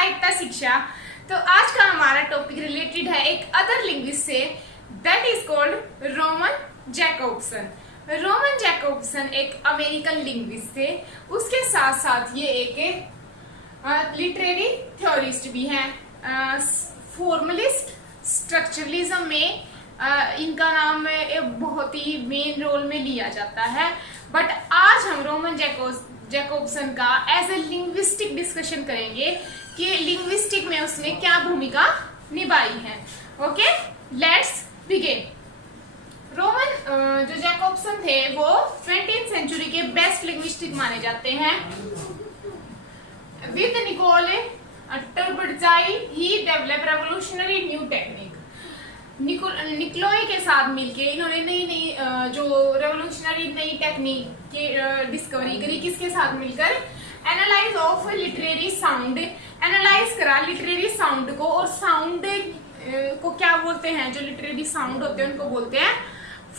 सहायता शिक्षा। तो आज का हमारा टॉपिक रिलेटेड है एक अदर लैंग्वेज से, that is called Roman Jacobson. Roman Jacobson एक अमेरिकन लिंग्विस्ट थे, उसके साथ साथ ये एक लिटरेरी थ्योरिस्ट भी हैं। फॉर्मलिस्ट स्ट्रक्चरलिज्म में इनका नाम बहुत ही मेन रोल में लिया जाता है। बट आज हम रोमन जैकोब्सन का एज ए लिंग्विस्टिक डिस्कशन करेंगे कि लिंग्विस्टिक में उसने क्या भूमिका निभाई है। Okay, let's begin. रोमन जो जैकोब्सन थे वो 20th सेंचुरी के बेस्ट लिंग्विस्टिक माने जाते हैं। विद निकोले टर्बरजाई ही develop revolutionary new technique. Nikolai के साथ मिलके इन्होंने नई जो रेवोल्यूशनरी नई टेक्निक की डिस्कवरी करी। किसके साथ मिलकर? Analyse of literary sound, analyse करा लिटरेरी साउंड को। और साउंड को क्या बोलते हैं? जो लिटरेरी साउंड होते हैं उनको बोलते हैं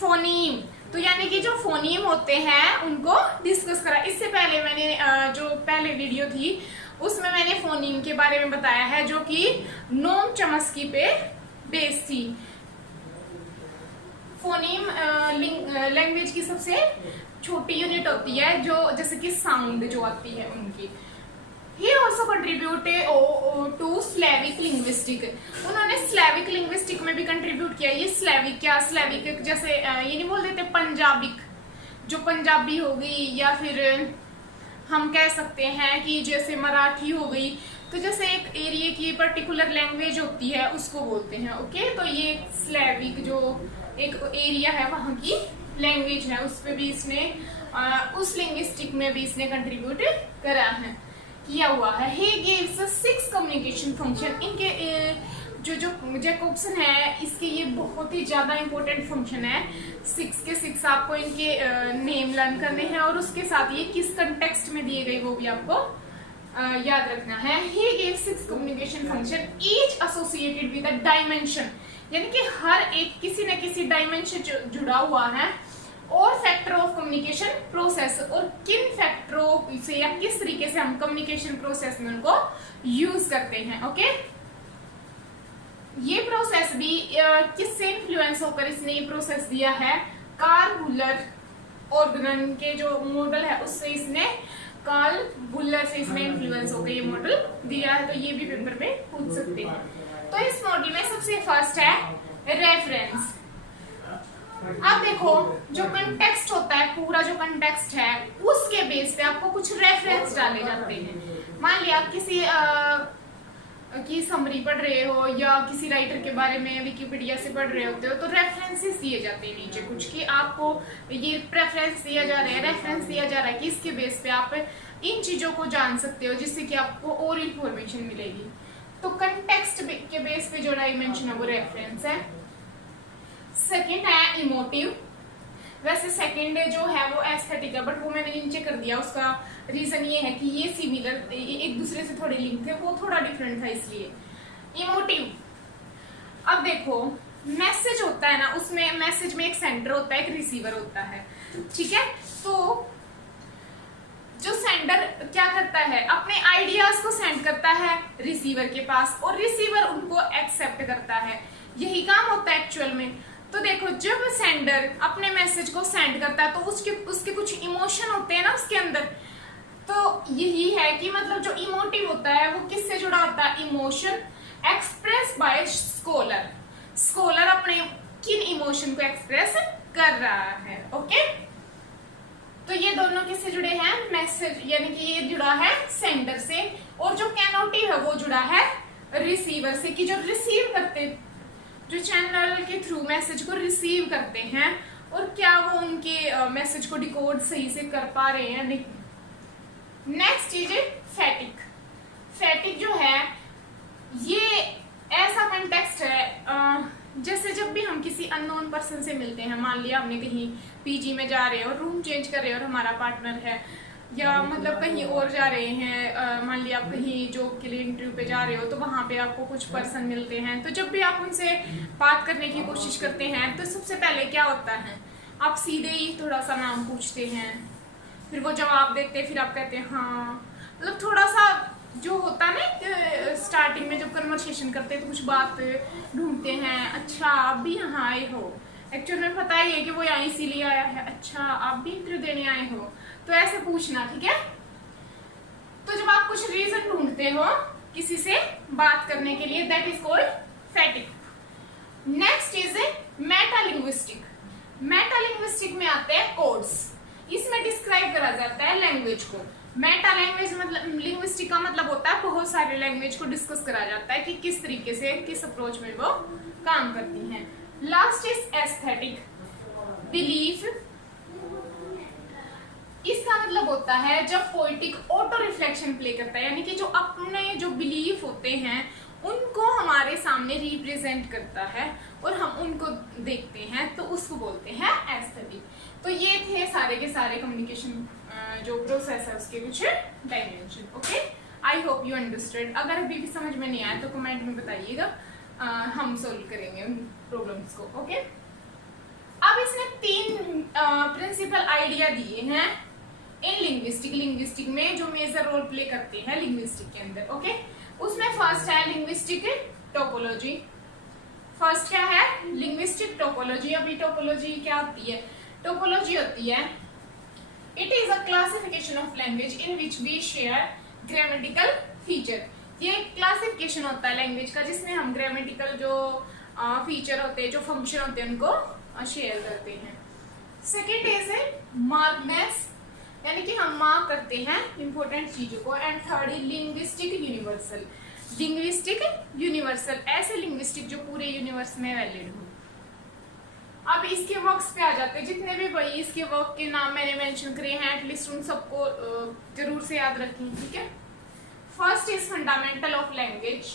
फोनीम। तो यानी कि जो फोनीम होते हैं उनको डिस्कस करा। इससे पहले मैंने जो पहले वीडियो थी उसमें मैंने फोनीम के बारे में बताया है, जो कि नोम चॉम्स्की पे बेस थी। फोनीम लैंग्वेज की सबसे छोटी यूनिट होती है, जो जैसे कि साउंड जो आती है उनकी। He also contributed to Slavic linguistic। उन्होंने स्लेविक लिंग्विस्टिक में भी कंट्रीब्यूट किया। ये स्लेविक क्या? स्लेविक जैसे ये नहीं बोल देते पंजाबिक, जो पंजाबी हो गई, या फिर हम कह सकते हैं कि जैसे मराठी हो गई। तो जैसे एक एरिया की पर्टिकुलर लैंग्वेज होती है उसको बोलते हैं। ओके, तो ये स्लेविक जो एक एरिया है वहां की लैंग्वेज है, उस पे भी इसने उस लिंग्विस्टिक में भी इसने कंट्रीब्यूट करा है, किया हुआ है। He gives 6 communication function. इनके जो जैकोब्सन है इसके ये बहुत ही ज्यादा इंपॉर्टेंट फंक्शन है। 6 के 6 आपको इनके नेम लर्न करने हैं, और उसके साथ ये किस कंटेक्स्ट में दिए गए वो भी आपको याद रखना है। He gives 6 communication function, each associated with a dimension। यानी कि हर एक किसी न किसी डायमेंशन जुड़ा हुआ है। और फैक्टर ऑफ कम्युनिकेशन प्रोसेस, और किन फैक्टरों से या किस तरीके से हम कम्युनिकेशन प्रोसेस में उनको यूज करते हैं। ओके, ये प्रोसेस भी किससे इन्फ्लुएंस होकर इसने ये प्रोसेस दिया है? कार्ल बुलर ऑर्गन के जो मॉडल है उससे इसने, कार्ल बुलर से इसने इन्फ्लुएंस होकर ये मॉडल दिया है। तो ये भी पेपर में पूछ सकते हैं। तो इस मॉडल में सबसे फर्स्ट है रेफरेंस। अब देखो, जो कंटेक्स्ट होता है, पूरा जो कंटेक्स्ट है उसके बेस पे आपको कुछ रेफरेंस डाले जाते हैं। मान लिया आप किसी की समरी पढ़ रहे हो या किसी राइटर के बारे में विकिपीडिया से पढ़ रहे होते हो, तो रेफरेंसेस दिए जाते हैं नीचे कुछ, कि आपको ये प्रेफरेंस दिया जा रहा है, रेफरेंस दिया जा रहा है कि इसके बेस पे आप इन चीजों को जान सकते हो, जिससे कि आपको और इंफॉर्मेशन मिलेगी। तो कंटेक्स्ट के बेस पे जो डायमेंशन है वो रेफरेंस है। सेकंड है इमोटिव। वैसे सेकंड जो है वो एस्थेटिक है, बट वो मैंने नीचे कर दिया। उसका रीजन ये है कि ये सिमिलर एक दूसरे से थोड़े लिंक थे, वो थोड़ा डिफरेंट था इसलिए। इमोटिव। अब देखो, मैसेज होता है ना, उसमें मैसेज में एक सेंडर होता है, एक रिसीवर होता है, ठीक है। तो जो सेंडर क्या करता है, अपने आइडियाज को सेंड करता है रिसीवर के पास, और रिसीवर उनको एक्सेप्ट करता है। यही काम होता है एक्चुअल में। तो देखो, जब सेंडर अपने मैसेज को सेंड करता है तो उसके कुछ इमोशन होते हैं ना उसके अंदर। तो यही है कि मतलब जो इमोटिव होता है वो किससे जुड़ा होता है? Emotion express bye scholar. Scholar अपने किन इमोशन को एक्सप्रेस कर रहा है। ओके, तो ये दोनों किससे जुड़े हैं? मैसेज, यानी कि ये जुड़ा है सेंडर से, और जो कैनोटिव है वो जुड़ा है रिसीवर से, कि जो रिसीव करते, जो चैनल के थ्रू मैसेज को रिसीव करते हैं, और क्या वो उनके मैसेज को डिकोड सही से कर पा रहे हैं, नहीं। नेक्स्ट चीज है फैटिक। फैटिक जो है ये ऐसा कंटेक्स्ट है, जैसे जब भी हम किसी अननोन पर्सन से मिलते हैं, मान लिया हमने कहीं पीजी में जा रहे हैं और रूम चेंज कर रहे हैं और हमारा पार्टनर है, या मतलब कहीं और जा रहे हैं, मान लिया आप कहीं जॉब के लिए इंटरव्यू पे जा रहे हो, तो वहां पे आपको कुछ पर्सन मिलते हैं। तो जब भी आप उनसे बात करने की कोशिश करते हैं तो सबसे पहले क्या होता है, आप सीधे ही थोड़ा सा नाम पूछते हैं, फिर वो जवाब देते, फिर आप कहते हैं हाँ, मतलब थोड़ा सा जो होता है ना स्टार्टिंग में जब कन्वर्सेशन करते हैं तो कुछ बात ढूंढते हैं, अच्छा आप भी यहाँ आए हो, एक्चुअल में पता ही है कि वो यहाँ इसीलिए आया है, अच्छा आप भी इंटरव्यू देने आए हो, तो ऐसे पूछना, ठीक है। तो जब आप कुछ रीजन ढूंढते हो किसी से बात करने के लिए, that is called phatic. Next is metalinguistic. Metalinguistic में आते हैं कोड्स। इसमें डिस्क्राइब करा जाता है लैंग्वेज को। मेटा लैंग्वेज मतलब लिंग्विस्टिक का मतलब होता है बहुत सारे लैंग्वेज को डिस्कस करा जाता है कि किस तरीके से, किस अप्रोच में वो काम करती हैं। Last is aesthetic. बिलीफ, इसका मतलब होता है जब पोइटिक ऑटो रिफ्लेक्शन प्ले करता है, यानी कि जो अपने जो बिलीफ होते हैं उनको हमारे सामने रिप्रेजेंट करता है और हम उनको देखते हैं, तो उसको बोलते हैं एस्थेटिक। तो ये थे सारे के सारे कम्युनिकेशन जो प्रोसेस है उसके कुछ dimension. Okay, I hope you understand. अगर अभी भी समझ में नहीं आया तो कमेंट में बताइएगा, हम सोल्व करेंगे उन प्रॉब्लम्स को। ओके, अब इसने 3 प्रिंसिपल आइडिया दिए हैं इन लिंग्विस्टिक। लिंग्विस्टिक में जो मेजर रोल प्ले करते हैं लिंग्विस्टिक के अंदर। ओके, उसमें फर्स्ट है लिंग्विस्टिक टोपोलॉजी। फर्स्ट क्या है? Linguistic topology. अभी टोपोलॉजी क्या होती है? टोपोलॉजी होती है, it is a classification of language in which we share grammatical feature. ये क्लासिफिकेशन होता है लैंग्वेज का जिसमें हम ग्रामेटिकल जो फीचर होते हैं, जो फंक्शन होते हैं, उनको शेयर करते हैं। सेकेंड इज मार्कनेस, यानी कि हम मार्क करते हैं इंपॉर्टेंट चीजों को। And third is linguistic universal. Linguistic universal, ऐसे लिंग्विस्टिक जो पूरे यूनिवर्स में वैलिड हो। अब इसके वर्क्स पे आ जाते हैं। जितने भी भाई इसके वर्क के नाम मैंने मेंशन करे हैं, एटलीस्ट उन सबको जरूर से याद रखें, ठीक है। First is fundamental of language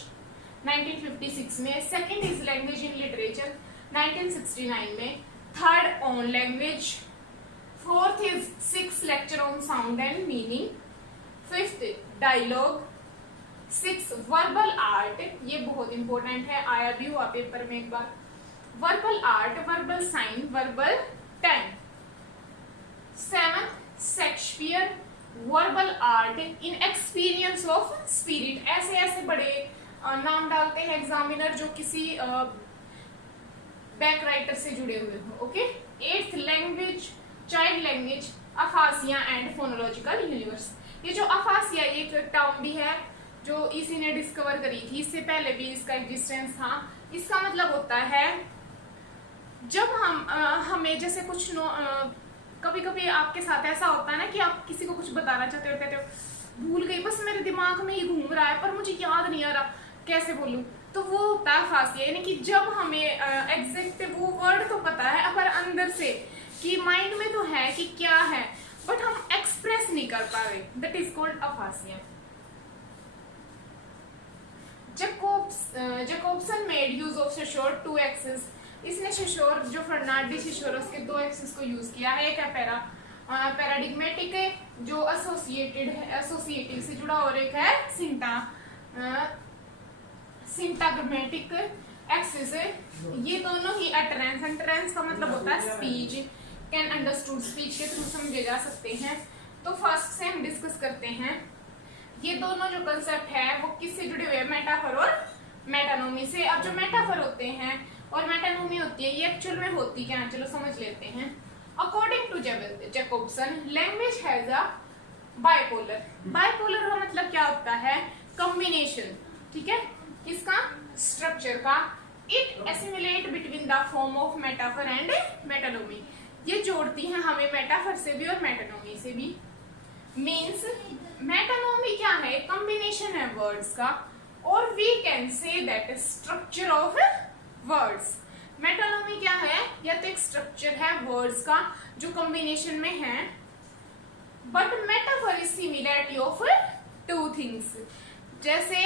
1956 में। Second is language in literature 1969 में। Third on language. Fourth is 6 lecture on sound and meaning. Fifth dialogue. 6 verbal art, ये बहुत इंपॉर्टेंट है, आया भी हुआ पेपर में एक बार। Verbal art, verbal sign, verbal tag. 7 Shakespeare, verbal art in experience of spirit. ऐसे ऐसे बड़े नाम डालते हैं एग्जामिनर जो किसी बैक राइटर से जुड़े हुए हो। Okay, 8th language, child language, aphasia and phonological universe. ये जो अफासिया एक टर्म भी है जो इसी ने डिस्कवर करी थी, इससे पहले भी इसका एग्जिस्टेंस था। इसका मतलब होता है जब हमें जैसे कुछ कभी कभी आपके साथ ऐसा होता है ना कि आप किसी को कुछ बताना चाहते हो और कहते हो भूल गई, बस मेरे दिमाग में ही घूम रहा है पर मुझे याद नहीं आ रहा कैसे बोलूं, तो वो होता है फासिया। यानी कि जब हमें एग्जैक्ट वो वर्ड तो पता है पर अंदर से कि माइंड में तो है कि क्या है बट हम एक्सप्रेस नहीं कर पा रहे, that is called aphasia. Jakobson made use of Saussure 2 axis. इसने सेशोर जो फर्नांडी सेशोर उसके 2 एक्सिस को यूज किया है। एक है पैराडिग्मेटिक जो एसोसिएटेड है, एसोसिएटिव से जुड़ा, और एक है सिंटाग्मेटिक एक्सिस। ये दोनों ही अटरेंस, अटरेंस का मतलब होता है स्पीच, कैन अंडरस्टूड, स्पीच के थ्रू समझे जा सकते हैं। तो फर्स्ट से हम डिस्कस करते हैं। ये दोनों जो कंसेप्ट है वो किससे जुड़े हुए हैं? मेटाफर और मेटानोमी से। अब जो मेटाफर होते हैं और मेटानोमी होती है, ये एक्चुअल में होती क्या है, चलो समझ लेते हैं। According to Jakobson, language has a bipolar. Bipolar का मतलब क्या होता है? कॉम्बिनेशन, ठीक है, किसका? स्ट्रक्चर का। It assimilate between the form of metaphor and metonymy. ये जोड़ती है हमें मेटाफर से भी और मेटानोमी से भी। मीन्स मेटानोमी क्या है? कॉम्बिनेशन है वर्ड्स का, और we can say that structure of words. Metonymy क्या है? या तो एक स्ट्रक्चर है वर्ड्स का जो कॉम्बिनेशन में है, but metaphor is similarity of 2 things. जैसे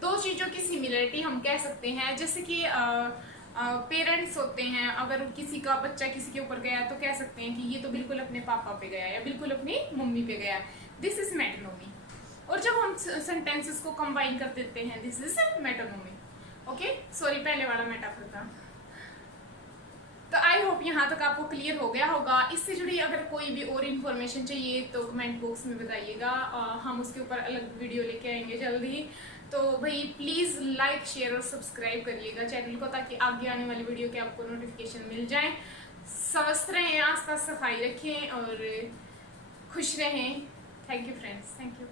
2 चीजों की सिमिलरिटी हम कह सकते हैं, जैसे कि पेरेंट्स होते हैं, अगर किसी का बच्चा किसी के ऊपर गया तो कह सकते हैं कि ये तो बिल्कुल अपने पापा पे गया या बिल्कुल अपनी मम्मी पे गया, दिस इज मेटानोमी। और जब हम सेंटेंसेस को कंबाइन कर देते हैं, this is metonymy. Okay, sorry, पहले वाला मेटाफर था। तो आई होप यहाँ तक आपको क्लियर हो गया होगा। इससे जुड़ी अगर कोई भी और इन्फॉर्मेशन चाहिए तो कमेंट बॉक्स में बताइएगा, हम उसके ऊपर अलग वीडियो लेके आएंगे जल्द ही। तो भाई प्लीज़ लाइक शेयर और सब्सक्राइब करिएगा चैनल को, ताकि आगे आने वाली वीडियो के आपको नोटिफिकेशन मिल जाए। स्वस्थ रहें, आसपास सफाई रखें और खुश रहें। Thank you friends, thank you.